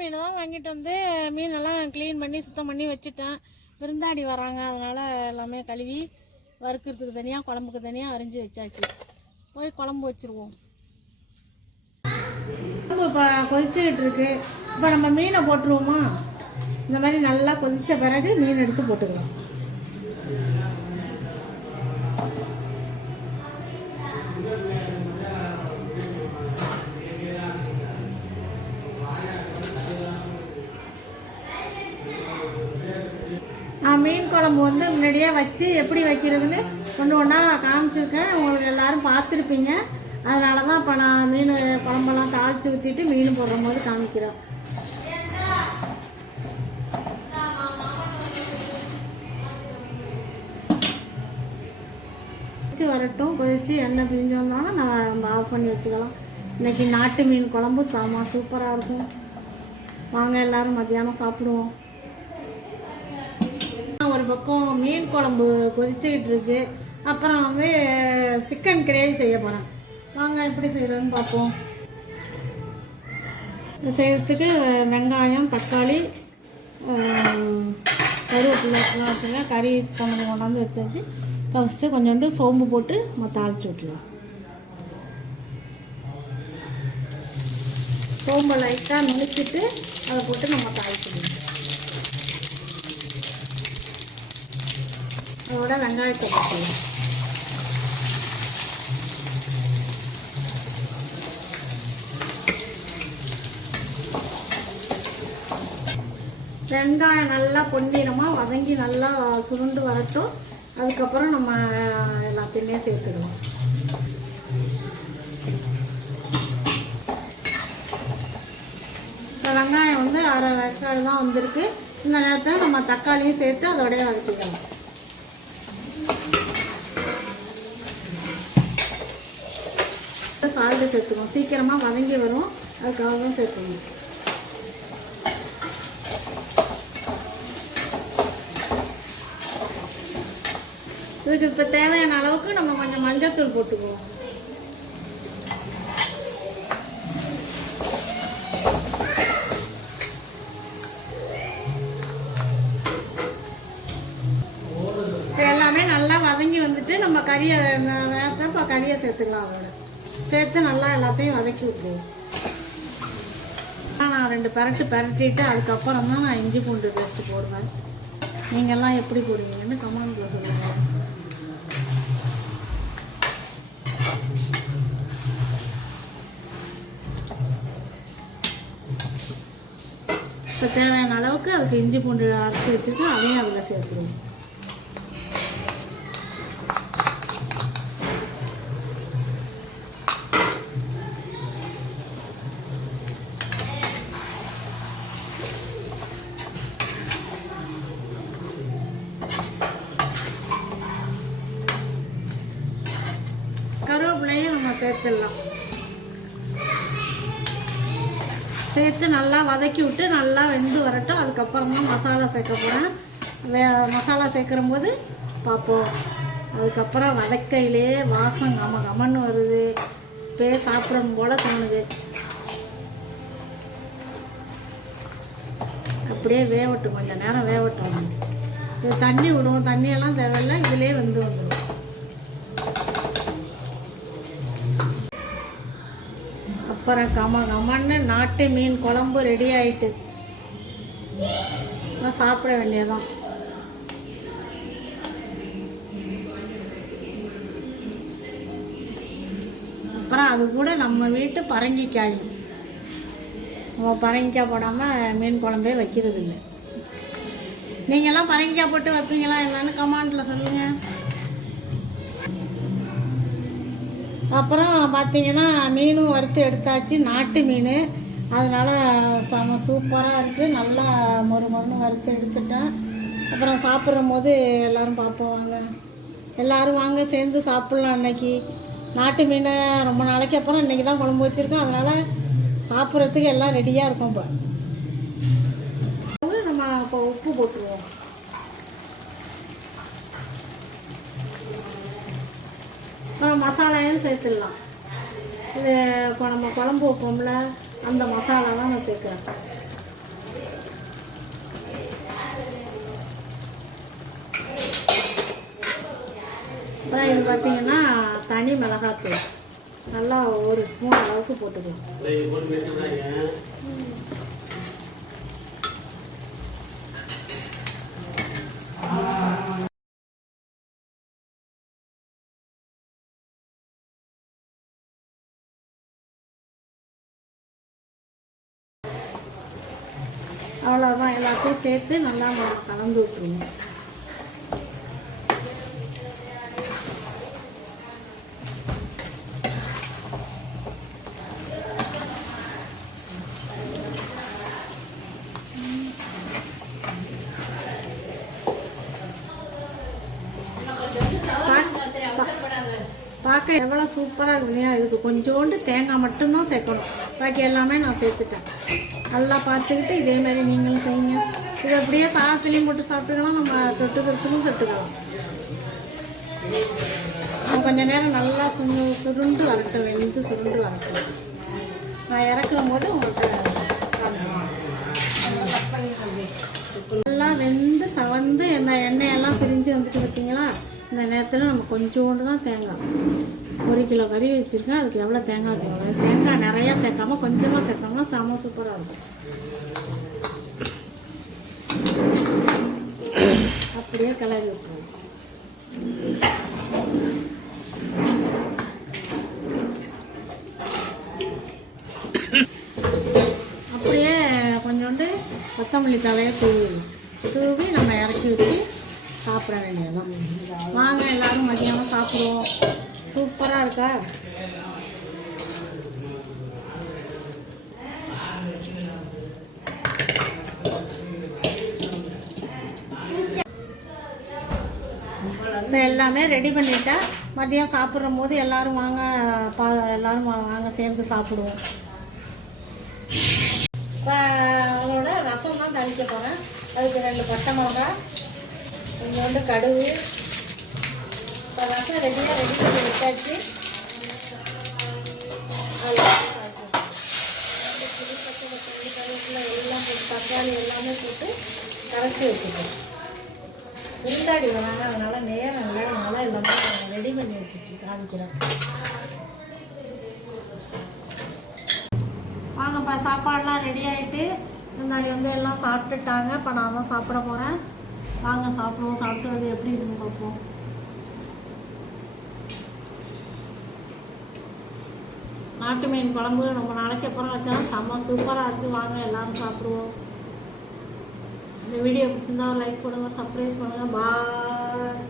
மீன் தான் வாங்கிட்டு வந்து மீனெல்லாம் க்ளீன் பண்ணி சுத்தம் பண்ணி வச்சுட்டேன். விருந்தாடி வராங்க. அதனால் எல்லாமே கழுவி வறுக்கிறதுக்கு தனியாக குழம்புக்கு தனியாக அரிஞ்சு வச்சாச்சு. போய் குழம்பு வச்சுருவோம். குழம்பு இப்போ கொதிச்சுக்கிட்டு இருக்கு. இப்போ நம்ம மீனை போட்டுருவோமா? இந்த மாதிரி நல்லா கொதித்த பிறகு மீன் எடுத்து போட்டுக்கலாம். மீன் குழம்பு வந்து முன்னாடியே வச்சு எப்படி வைக்கிறதுன்னு ஒன்று ஒன்றா காமிச்சிருக்கேன். உங்களுக்கு எல்லோரும் பார்த்துருப்பீங்க. அதனால தான் இப்போ நான் மீன் குழம்பெல்லாம் தாளித்து ஊற்றிட்டு மீன் போடுற போது காமிக்கிறோம் கொதிச்சு வரட்டும். கொதிச்சு எண்ணெய் பிரிஞ்சு வந்தாலும் நம்ம ஆஃப் பண்ணி வச்சுக்கலாம். இன்னைக்கு நாட்டு மீன் குழம்பு சாமா சூப்பராக இருக்கும். வாங்க எல்லாரும் மத்தியானம் சாப்பிடுவோம். பக்கம் மீன் குழம்பு கொதிச்சுக்கிட்டு இருக்கு. அப்புறம் வந்து சிக்கன் கிரேவி செய்ய போகிறேன் வாங்க எப்படி செய்கிறதுன்னு பார்ப்போம். செய்கிறதுக்கு வெங்காயம் தக்காளி ஆஹ், வச்சுருக்கேன் கறி சுத்தம் கொண்டாந்து வச்சாச்சு. ஃபஸ்ட்டு கொஞ்சோண்டு சோம்பு போட்டு நம்ம தாளித்து விட்டுலாம் சோம்பை லைட்டாக நுணுக்கிட்டு அதை போட்டு நம்ம தாளிச்சிடலாம் அதோட வெங்காயத்தை போட்டுக்கலாம் வெங்காயம் நல்லா பொன்னிடமாக வதங்கி நல்லா சுருண்டு வரட்டும் அதுக்கப்புறம் நம்ம எல்லாத்தையுமே சேர்த்துக்கலாம் இப்போ வெங்காயம் வந்து அரை வெங்காயம் தான் வந்திருக்கு இந்த நேரத்தில் நம்ம தக்காளியும் சேர்த்து அதோடய வதக்கிக்கலாம் சால்ட்டு சேர்த்துக்கணும். சீக்கிரமாக வதங்கி வரும். அதுக்காக தான் சேர்த்துக்கணும். இதுக்கு இப்போ தேவையான அளவுக்கு நம்ம கொஞ்சம் மஞ்சத்தூள் போட்டுக்குவோம். வதங்கி வந்துட்டு நம்ம கறியை இந்த இப்போ கறியை சேர்த்துக்கலாம் அதோட சேர்த்து நல்லா எல்லாத்தையும் வதக்கி விட்டுருவோம். நான் ரெண்டு பெரட்டு பரட்டிட்டு அதுக்கப்புறம் தான் நான் இஞ்சி பூண்டு பேஸ்ட்டு போடுவேன். நீங்கள்லாம் எப்படி போடுவீங்கன்னு கமெண்ட்டில் சொல்லுங்கள் இப்போ தேவையான அளவுக்கு அதுக்கு இஞ்சி பூண்டு அரைச்சி வச்சுருக்கேன் அதையும் அதில் சேர்த்துருவோம். சேர்த்துடலாம் சேர்த்து நல்லா வதக்கி விட்டு நல்லா வெந்து வரட்டும். அதுக்கப்புறம் தான் மசாலா சேர்க்க போகிறேன் வே மசாலா சேர்க்குற போது பார்ப்போம் அதுக்கப்புறம் வதக்கையிலே வாசம் கம கமன்னு வருது. பே சாப்பிடும் போல தோணுது. அப்படியே வேவட்டும். கொஞ்சம் நேரம் வேவட்டும். இது தண்ணி விடுவோம். தண்ணியெல்லாம் தேவையில்லை. இதிலே வந்து வந்துடும் அப்புறம் கம கமன்னு நாட்டு மீன் குழம்பு ரெடி ஆயிட்டு. சாப்பிட வேண்டியதான் அப்புறம் அது கூட நம்ம வீட்டு பரங்கிக்காய். நம்ம பரங்கிக்காய் போடாமல் மீன் குழம்பே வைக்கிறது இல்லை நீங்கள்லாம் பரங்கிக்காய் போட்டு வைப்பீங்களா என்னன்னு கமாண்டில் சொல்லுங்கள் அப்புறம் பார்த்தீங்கன்னா மீனும் வறுத்து எடுத்தாச்சு. நாட்டு மீன். அதனால் செம சூப்பராக இருக்குது நல்லா மொறு மொறுன்னு வறுத்து எடுத்துட்டேன். அப்புறம் சாப்பிட்றம்போது எல்லோரும் பார்ப்போம் வாங்க. எல்லோரும் வாங்க சேர்ந்து சாப்பிட்லாம் அன்னைக்கு. நாட்டு மீன் ரொம்ப நாளைக்கு அப்புறம் இன்றைக்கி தான் குழம்பு வச்சுருக்கோம். அதனால் சாப்பிட்றதுக்கு எல்லாம் ரெடியாக இருக்கும் இப்போ. நம்ம இப்போ உப்பு போட்டுருவோம். மசாலாவும் சேர்த்துடலாம். இது நம்ம குழம்பு வைப்போம்ல அந்த மசாலாலாம் நான் சேர்க்குறேன். அப்புறம் இது பார்த்தீங்கன்னா தனி மிளகாத்தூள். நல்லா ஒரு ஸ்பூன் அளவுக்கு போட்டுக்கலாம் அவ்வளோதான் எல்லாத்தையும் சேர்த்து நல்லா நம்ம கலந்து விட்டுருங்க பார்க்க எவ்வளோ சூப்பராக இருக்கு இல்லையா இதுக்கு கொஞ்சோண்டு தேங்காய் மட்டும்தான் சேர்க்கணும். பாக்கி எல்லாமே நான் சேர்த்துட்டேன். நல்லா பார்த்துக்கிட்டு இதே மாதிரி நீங்களும் செய்யுங்க. இது அப்படியே சாதத்துலேயும் போட்டு சாப்பிட்டுக்கலாம். நம்ம தொட்டுக்கிறதுக்கும் தொட்டுக்கலாம். நம்ம கொஞ்ச நேரம் நல்லா சுண்டு சுருண்டு வரட்டும். வெந்து சுருண்டு வரட்டும். நான் இறக்குற போது உங்களுக்கு நல்லா வெந்து சவந்து இந்த எண்ணெயெல்லாம் பிரிஞ்சு வந்துட்டு பார்த்தீங்களா? இந்த நேரத்தில் நம்ம கொஞ்சோண்டு தான் தேங்காய். ஒரு கிலோ கறி வச்சுருக்கேன். அதுக்கு எவ்வளோ தேங்காய் வச்சுக்கோங்க தேங்காய் நிறையா சேர்க்காம கொஞ்சமாக சேர்த்தோம்னா செம சூப்பராக இருக்கும். அப்படியே கிளறி விட்டுருவோம். அப்படியே கொஞ்சோண்டு கொத்தமல்லி தலையை தூவி தூவி நம்ம இறக்கி வச்சு சாப்பிட வேண்டியதுதான். வாங்க எல்லாரும் மதியானம் சாப்பிடுவோம். சூப்பராக இருக்கா? இப்போ எல்லாமே ரெடி பண்ணிட்டேன் மதியம் சாப்பிட்ற போது எல்லோரும் வாங்க பா எல்லாரும் வாங்க சேர்ந்து சாப்பிடுவோம். இப்போ அதோட ரசம் தான் தனிக்க போகிறேன் அதுக்கு ரெண்டு பட்டை மிளகாய் கொஞ்சோண்டு கடுகு. இப்போ ரசம் ரெடியாக ரெடி பண்ணி வச்சாச்சு. அதுல ரெண்டு புளி, பச்சை பட்டாணி, கருவேப்பிலை எல்லாம் போட்டு தக்காளி எல்லாமே போட்டு கரைச்சி வச்சுக்கணும் விருந்தாடி வராங்க அதனால் நேரம் இல்லை அதனால எல்லாமே ரெடி பண்ணி வச்சுட்டு காமிக்கிறேன். வாங்கப்பா சாப்பாடெலாம் ரெடி ஆகிட்டு முன்னாடி வந்து எல்லாம் சாப்பிட்டுட்டாங்க. இப்போ நான் தான் சாப்பிட போகிறேன் வாங்க சாப்பிடுவோம். சாப்பிட்டு அது எப்படி இருக்குன்னு பார்ப்போம். நாட்டு மீன் குழம்பு ரொம்ப நாளைக்கு அப்புறம் வச்சா செம்ம சூப்பராக இருக்குது வாங்க எல்லாரும் சாப்பிடுவோம். இந்த வீடியோ பிடிச்சிருந்தா லைக் பண்ணுங்கள் சப்ஸ்கிரைப் பண்ணுங்கள் பாய்